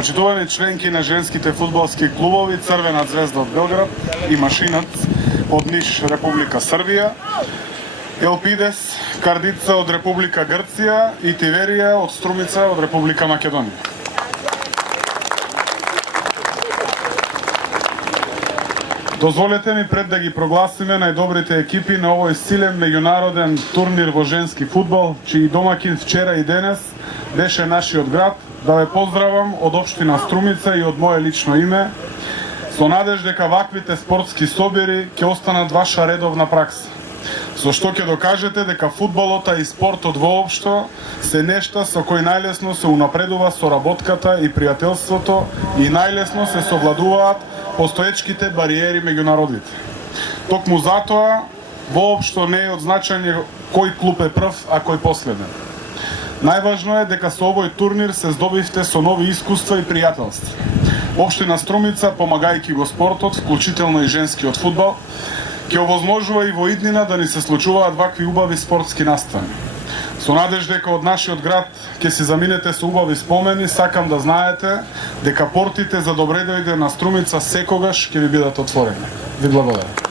Почитувани членки на женските фудбалски клубови Црвена звезда од Белград и Машинат од Ниш, Република Србија, Елпидес Кардица од Република Грција и Тиверија од Струмица од Република Македонија. Дозволете ми пред да ги прогласиме најдобрите екипи на овој силен меѓународен турнир во женски фудбал, чии домакин вчера и денес беше нашиот град, да ве поздравам од општина Струмица и од мое лично име, со надеж дека ваквите спортски собири ќе останат ваша редовна пракса, со што ќе докажете дека фудбалот и спортот воопшто се нешта со кои најлесно се унапредува соработката и пријателството и најлесно се совладуваат постоечките бариери меѓу народите. Токму затоа, воопшто не е од значење кој клуб е прв, а кој последен. Најважно е дека со овој турнир се здобивте со нови искуства и пријателства. Општина Струмица, помагајќи го спортот, вклучително и женскиот фудбал, ќе овозможува и во иднина да ни се случуваат вакви убави спортски настани. Со надеж дека од нашиот град ќе си заминете со убави спомени, сакам да знаете дека портите за добре дојде на Струмица секогаш ќе ви бидат отворени. Ви благодарам.